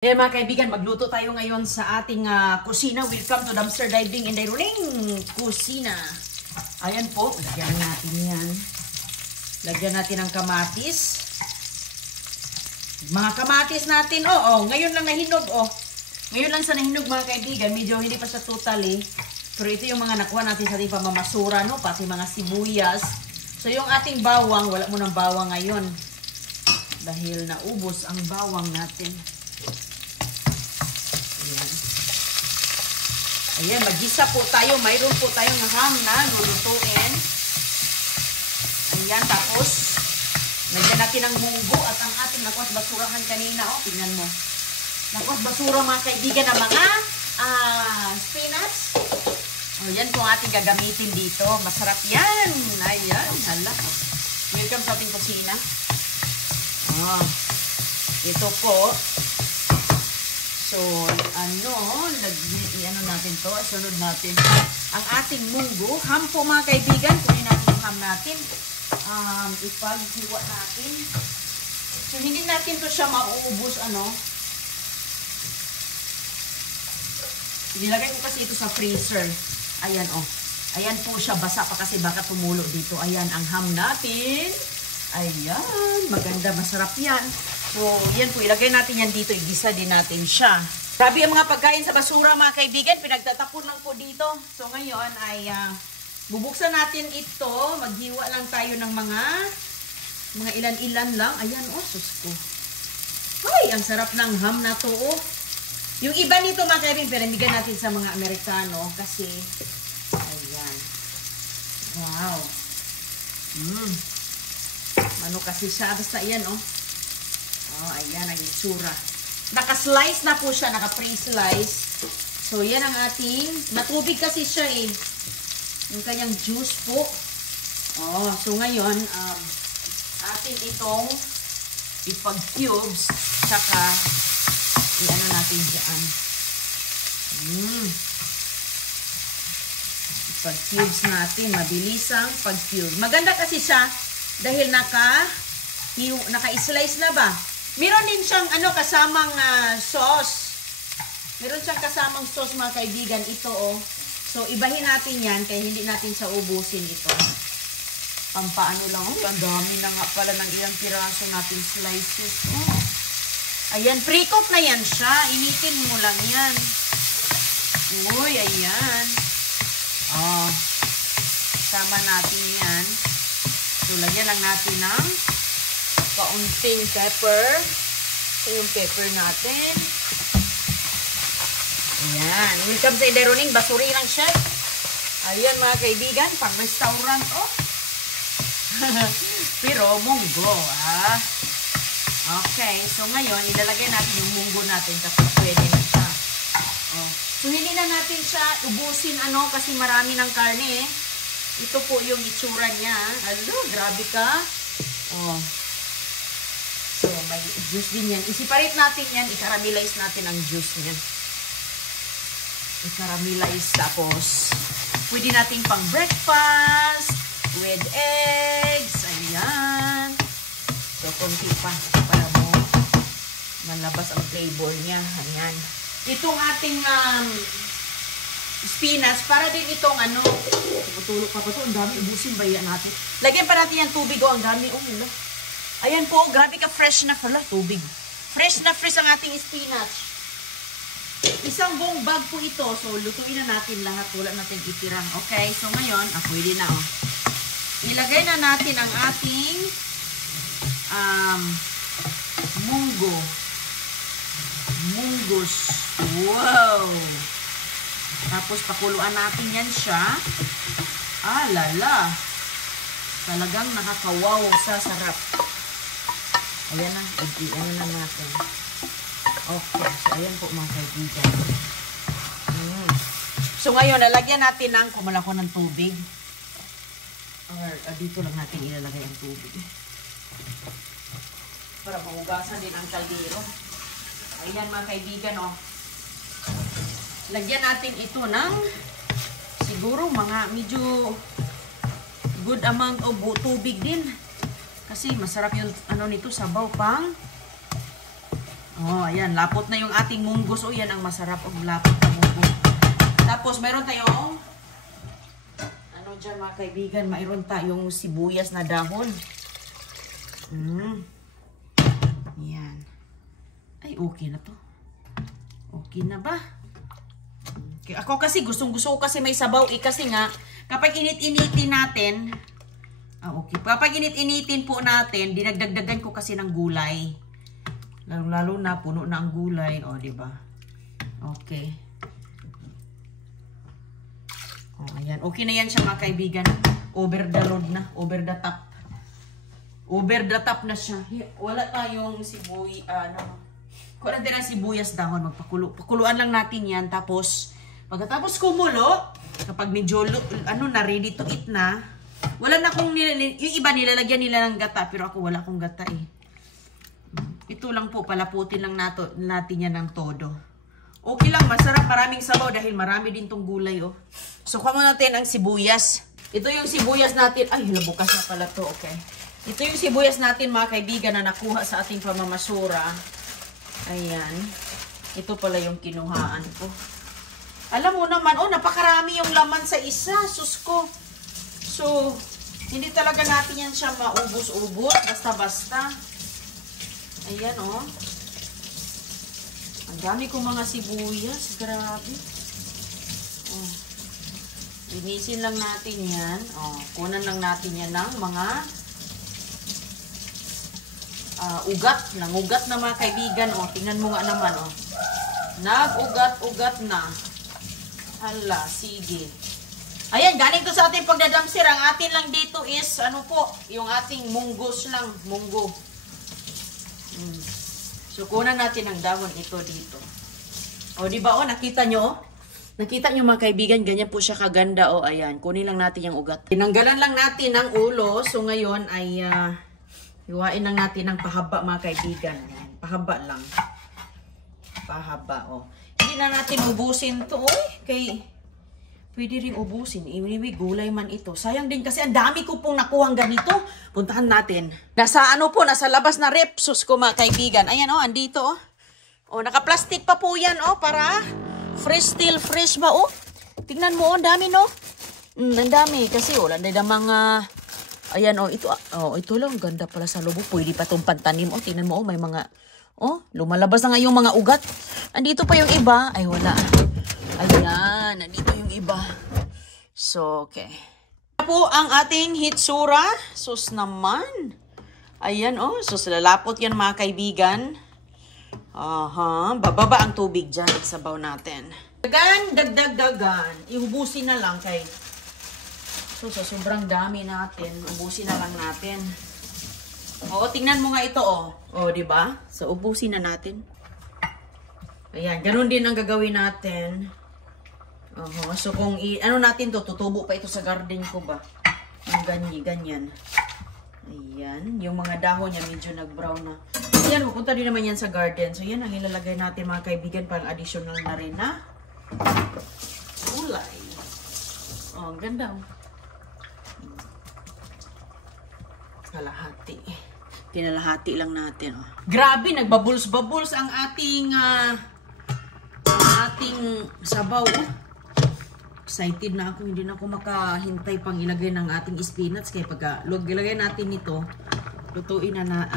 Ayan mga kaibigan, magluto tayo ngayon sa ating kusina. Welcome to Dumpster Diving and Daironing Kusina. Ayan po, lagyan natin yan. Lagyan natin ng kamatis. Mga kamatis natin, ngayon lang nahinog, Ngayon lang sa nahinog mga kaibigan, medyo hindi pa siya totally. Pero ito yung mga nakuha natin sa ating pamamasura, no? Pati mga sibuyas. So yung ating bawang, wala mo ng bawang ngayon. Dahil naubos ang bawang natin. Ayan, mag-gisa po tayo. Mayroon po tayong ham na lulutuin. Ayan, tapos lagyan natin ng munggo at ang ating nakwas basurahan kanina. Tingnan mo. Nakwas basura mga kaibigan ng mga spinach. Yan po ang ating gagamitin dito. Masarap yan. Ayan, hala. Welcome sa ating kusina. Ito po. So, ano natin to? Sunod natin. Ang ating munggo. Ham po mga kaibigan. Kunin natin yung ham natin. Ipaghiwa natin. So, hindi natin to siya mauubos, Nilagay ko kasi ito sa freezer. Ayan, Ayan po siya. Basa pa kasi baka tumulo dito. Ayan, ang ham natin. Ayan. Maganda, masarap yan. So, yan po. Ilagay natin yan dito. Igisa din natin siya. Grabe ang mga pagkain sa basura, mga kaibigan. Pinagtatapon lang po dito. So, ngayon ay bubuksan natin ito. Maghiwa lang tayo ng mga ilan-ilan lang. Ayan, sus ko. Ay, ang sarap ng ham na to, Yung iba nito, mga kaibigan, pinamigyan natin sa mga Amerikano. Kasi, ayan. Wow. Ano kasi siya. Basta yan, ayan ang itsura. Naka-slice na po siya. Naka-pre-slice. So, yan ang ating... Natubig kasi siya, Yung kanyang juice po. So, ngayon, atin itong ipag-cubes. Tsaka, i-ano natin dyan. Ipag-cubes natin. Mabilisang pag-cube. Maganda kasi siya. Dahil naka-slice na ba? Meron din siyang kasamang sauce. Meron siyang kasamang sauce mga kaibigan. Ito So ibahin natin yan kaya hindi natin siya ubusin ito. Pampaano lang. Ang dami na nga pala ng ilang piraso natin slices. Ayan, pre-cook na yan siya. Initin mo lang yan. Uy, ayan. Sama natin yan. So, lagyan lang natin ng kaunting pepper. So, yung pepper natin. Ayan. Welcome sa Daironing. Basuri lang siya. Ayan, mga kaibigan. Pag-restaurant, Pero, munggo, Okay. So, ngayon, ilalagay natin yung munggo natin kapag pwede na siya. So, hindi na natin siya ubusin, kasi marami ng karne, Ito po yung itsura niya. Grabe ka. So, may juice din yan. I-separate natin yan. I-caramelize natin ang juice niya. I-caramelize. Tapos, pwede natin pang breakfast with eggs. Ayan. So, konti pa. Para mo malabas ang flavor niya. Ayan. Itong ating spinach, para din itong tutulog pa ba ito? Ang dami, ubusin ba yan natin? Lagyan pa natin yung tubig, ang dami, Ayan po, grabe ka, fresh na pala, tubig. Fresh na fresh ang ating spinach. Isang buong bag po ito, so lutuin na natin lahat, wala natin itirang. Okay, so ngayon, pwede na, Ilagay na natin ang ating munggo. Munggos. Wow! Tapos, pakuluan natin yan siya. Lala. Talagang nakakawaw sa sarap. Ayan na. Ano na natin. Okay. So, ayan po mga kaibigan. So, ngayon, lalagyan natin ng kumalako ng tubig. Or, dito lang natin ilalagay ang tubig. Para mahugasan din ang kaldero. Ayan mga kaibigan, Lagyan natin ito ng siguro mga medyo good amount of tubig din. Kasi masarap yung nito, sabaw pang Oh, ayan. Lapot na yung ating munggos. Oh, yan ang masarap. Ang lapot na munggos. Tapos, meron tayong ano dyan mga kaibigan. Mayroon tayong sibuyas na dahon. Yan. Ay, okay na to. Okay na ba? Okay. Ako kasi gustong-gusto ko kasi may sabaw. Kasi nga, kapag init-initin natin, okay. Kapag init-initin po natin, dinagdagdagan ko kasi ng gulay. Lalo na, puno na ang gulay. O, diba? Okay. O, ayan. Okay na yan siya mga kaibigan. Over the load na. Over the top. Over the top na siya. Wala tayong kulang din ang sibuyas dahon. Pakuluan lang natin yan. Tapos, pagkatapos kumulo, kapag medyo, na, ready to eat na, wala na akong, yung iba nilalagyan nila ng gata. Pero ako wala akong gata eh. Ito lang po, palaputin lang natin yan ng todo. Okay lang, masarap, maraming sabaw dahil marami din tong gulay, oh. So, kuha natin ang sibuyas. Ito yung sibuyas natin. Ay, bukas na pala to, okay. Ito yung sibuyas natin, mga kaibigan, na nakuha sa ating pamamasura. Ayan. Ito pala yung kinuhaan ko. Alam mo naman, oh, napakarami yung laman sa isa. Sus ko. So, hindi talaga natin yan siya maubos-ubos. Basta-basta. Ayan, oh. Ang dami kong mga sibuyas. Grabe. Oh. Linisin lang natin yan. Oh, kunan lang natin yan ng mga ugat. Nangugat na mga kaibigan. Oh, tingnan mo nga naman, oh. Nag-ugat-ugat na. Hala, sige. Ayan, galing to sa ating pagdadamsir. Ang atin lang dito is, ano po, yung ating munggos lang. Munggo. So, kunan natin ang dahon ito dito. O, diba, o, nakita nyo? Nakita nyo mga kaibigan, ganyan po siya kaganda. O, ayan, kunin lang natin yung ugat. Tinanggalan lang natin ang ulo. So, ngayon ay, hiwain lang natin ng pahaba mga kaibigan. Ayan, pahaba lang. Pahaba, o. Hindi na natin ubusin to, kay pwede rin ubusin. Anyway, gulay man ito. Sayang din kasi ang dami ko pong nakuhang ganito. Puntahan natin. Nasa ano po, nasa labas na rep. Sus ko mga kaibigan. Ayan, oh, andito, oh. Oh, naka-plastic pa po yan, oh, para fresh, still fresh ba, oh. Tingnan mo, oh, ang dami, no? Ang dami. Kasi, oh, landay na mga, ayan, oh, ito lang. Ganda pala sa lubog. Pwede pa itong pantanim, oh. Tingnan mo, oh, may mga, oh, lumalabas na nga yung mga ugat. Andito pa yung iba. Ay, wala. Ayan, nandito yung iba. So, okay. Ito po ang ating hitsura. Sus naman. Ayan, oh. Sus, lalapot yan mga kaibigan. Aha. Bababa ang tubig dyan. Sabaw natin. Dagan. Ihubusin na lang kay. Sus, sobrang dami natin. Ubusin na lang natin. Oo, tingnan mo nga ito, oh. Oh, diba? So, ubusin na natin. Ayan, ganun din ang gagawin natin. So kung ano natin to, tutubo pa ito sa garden ko ba? Yung ganyan. Ayan, yung mga dahon niya medyo nag-brown na. Ayan, pupunta din naman yan sa garden. So yan ang ilalagay natin mga kaibigan, pang additional na rin na gulay. Oh, ang ganda. Kalahati. Pinalahati lang natin. Oh. Grabe, nagbabuls-babuls ang ating sabaw. Excited na ako. Hindi na ako makahintay pang ilagay ng ating spinach. Kaya pag ilagay natin ito, lutuin na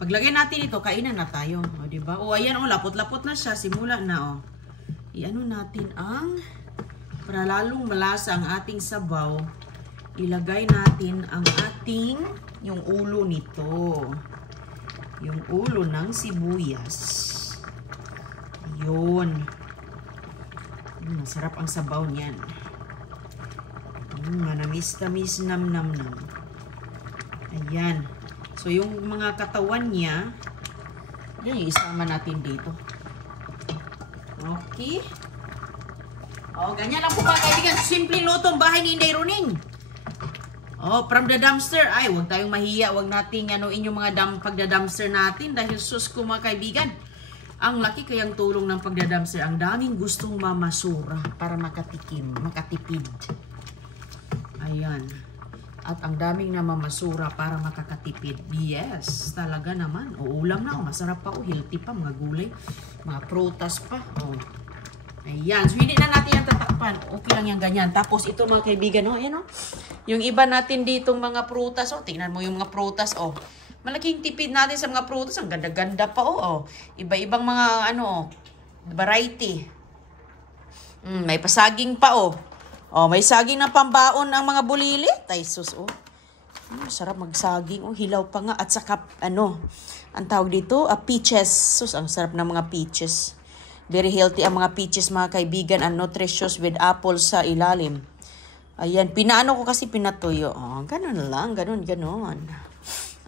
paglagay natin ito, kainan na tayo. O, diba? O, ayan, o, lapot-lapot na siya. Simula na, o. Iano natin para lalong malasa ang ating sabaw, ilagay natin ang yung ulo nito. Yung ulo ng sibuyas. Yun. Masarap ang sabaw niyan. Manamis-tamis, nam-nam-nam. Ayan. So, yung mga katawan niya, yan, isama natin dito. Okay. O, ganyan lang po mga kaibigan. Simpleng lutong bahay ni Inday Runing. Oh, from the dumpster. Ay, huwag tayong mahiya. Huwag nating anuin yung mga pagda-dumpster natin. Dahil sus ko mga kaibigan. Ang laki kayang tulong ng pagda-dumpster. Ang daming gustong mamasura para makatipid. Ayan. At ang daming namamasura para makakatipid. Yes, talaga naman. O, ulam na. Masarap pa. O, healthy pa. Mga gulay. Mga prutas pa. O. Ayan. So, hindi na natin yan tatakpan. Okay lang yan ganyan. Tapos, ito mga kaibigan. O, ayan o. Yung iba natin ditong mga prutas. O, tingnan mo yung mga prutas. O, malaking tipid natin sa mga prutas. Ang ganda-ganda pa. O, iba-ibang mga, ano, variety. May pasaging pa. O. Oh, may saging na pambaon ang mga bulili. Tay sus, oh. Sarap magsaging. Oh, hilaw pa nga. At saka, ano, ang tawag dito, peaches. Sus, ang sarap ng mga peaches. Very healthy ang mga peaches, mga kaibigan. And nutritious with apple sa ilalim. Ayan, pinaano ko kasi pinatuyo. Oh, ganun lang. Ganun.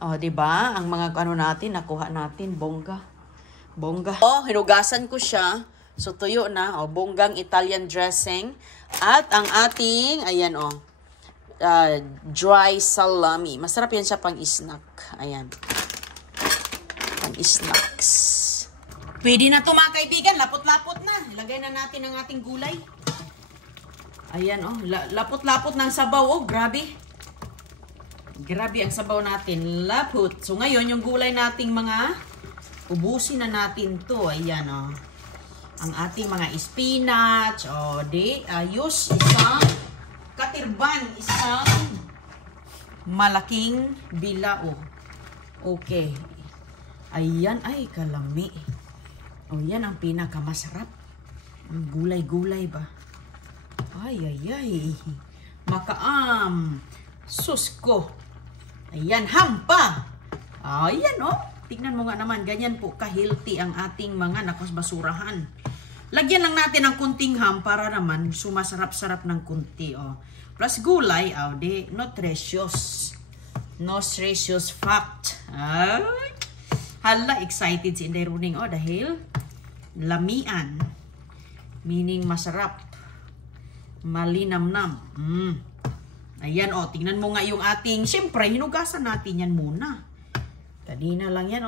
Oh, diba? Ang mga, ano natin, nakuha natin. Bongga. Oh, hinugasan ko siya. So, tuyo na. Oh, bonggang Italian dressing. At ang ating, ayan dry salami. Masarap yan siya pang snack. Ayan. Pang snacks. Pwede na ito mga kaibigan. Lapot-lapot na. Ilagay na natin ang ating gulay. Ayan lapot-lapot ng sabaw. Oh, grabe. Grabe ang sabaw natin. Lapot. So ngayon, yung gulay nating mga, ubusin na natin to. Ayan ang ating mga spinach, ayos, isang katirban, isang malaking bilao. Okay. Ayan, ay, kalami. O, yan ang pinakamasarap. Ang gulay-gulay ba? Ay. Makaam. Sus ko. Ayan, hampa. Ayan, tignan mo nga naman, ganyan po ka-healthy ang ating mga nakasbasurahan. Lagyan lang natin ng kunting ham para naman sumasarap-sarap ng kunti. Plus gulay, nutritious. Nutritious fact. Ay, hala, excited si Inday Runing. Dahil lamian. Meaning masarap. Malinamnam. Ayan, tingnan mo nga yung ating, syempre, hinugasan natin yan muna. Kanina lang yan,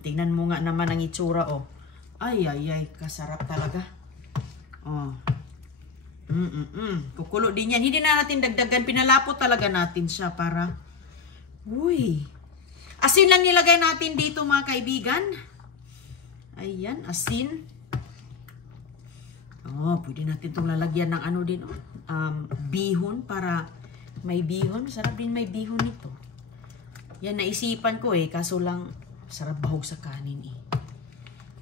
tingnan mo nga naman ang itsura, Ay, kasarap talaga. Kukulo din yan. Hindi na natin dagdagan. Pinalapot talaga natin siya para, uy. Asin lang nilagay natin dito, mga kaibigan. Ayan, asin. Pwede natin itong lalagyan ng ano din, bihon para may bihon. Sarap din may bihon nito. Yan, naisipan ko kaso lang, sarap bahog sa kanin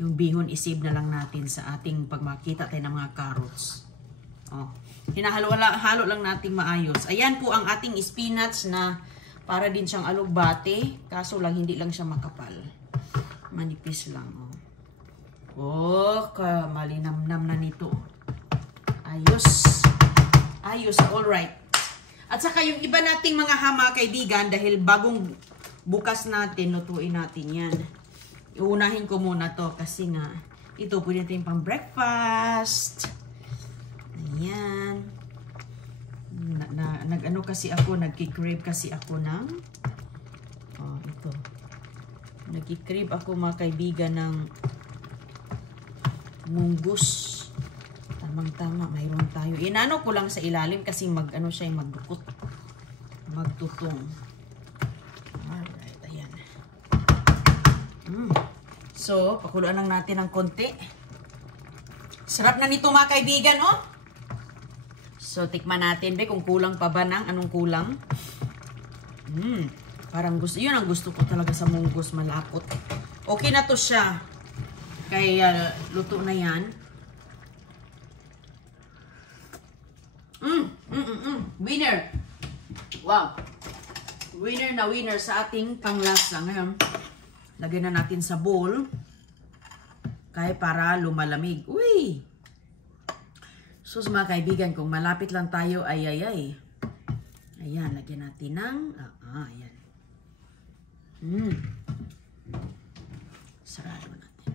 Yung bihon, isib na lang natin sa ating pagmakita tayo ng mga carrots. Hinahalo lang natin maayos. Ayan po ang ating spinach na para din siyang alugbate. Kaso lang, hindi lang siya makapal. Manipis lang. Malinamnam na nito. Ayos, alright. At saka yung iba nating mga hama, kaibigan, dahil bagong bukas natin, lutuin natin yan. Iunahin ko muna to kasi nga, ito pwede natin pang breakfast. Ayan. Nagki-crave kasi ako ng, ito. Nagki-crave ako, mga kaibigan, ng munggus. Tamang-tama, mayroon tayo. Inano ko lang sa ilalim kasi magdukot. Magtutong. Alright, ayan. So, pakuluan lang natin ng konti. Sarap na nito, mga kaibigan, So, tikman natin, kung kulang pa ba ng anong kulang. Parang yun ang gusto ko talaga sa munggus, malapot. Okay na to siya. Kaya, luto na yan. Winner! Wow! Winner na winner sa ating panglasa. Ngayon, lagyan na natin sa bowl. Kaya para lumalamig. Uy! Sus, mga kaibigan, kung malapit lang tayo, ay. Ayan, lagyan natin ng, ayan. Sarado natin.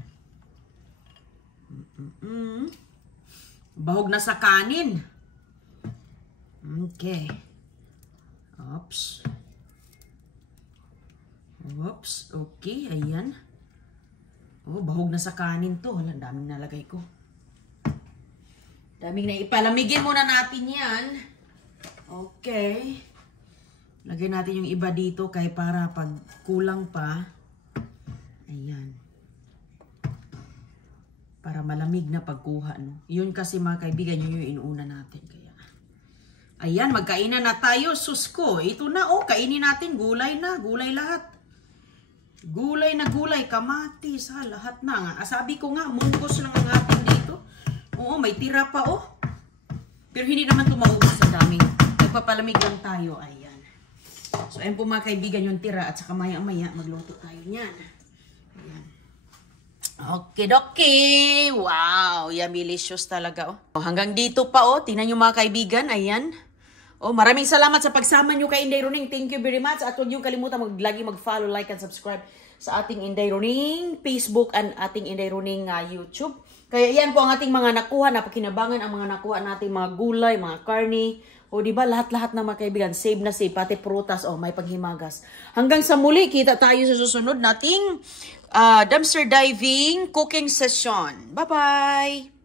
Bahog na sa kanin. Okay. Oops. Okay, ayan. Bahog na sa kanin to. Wala, daming nalagay ko. Daming na ipalamigin muna natin yan. Okay. Lagyan natin yung iba dito kay para pag kulang pa. Ayan. Para malamig na pagkuha, no? Yun kasi mga kaibigan, yun yung inuuna natin. Kaya, ayan, magkainan na tayo. Sus ko, ito na, oh, kainin natin. Gulay na, gulay lahat. Gulay na gulay, kamatis, ha, lahat na nga. Sabi ko nga, munggos lang ang ating dito. Oo, may tira pa, oh. Pero hindi naman ito maubos sa dami. Nagpapalamig lang tayo, ayan. So, ayun po mga kaibigan yung tira at saka maya-maya magluto tayo niyan. Ayan. Okay. Wow, yummy-licious talaga, oh. Hanggang dito pa, oh. Tingnan nyo mga kaibigan, ayan. Oh, maraming salamat sa pagsama nyo kay Inday Roning. Thank you very much. At huwag nyo kalimutan lagi mag-follow, like, and subscribe sa ating Inday Roning Facebook and ating Inday Roning YouTube. Kaya yan po ang ating mga nakuha, napakinabangan ang mga nakuha nating mga gulay, mga karne. O diba, lahat-lahat ng mga kaibigan, save na save, pati prutas, o may paghimagas. Hanggang sa muli, kita tayo sa susunod nating dumpster diving cooking session. Bye-bye!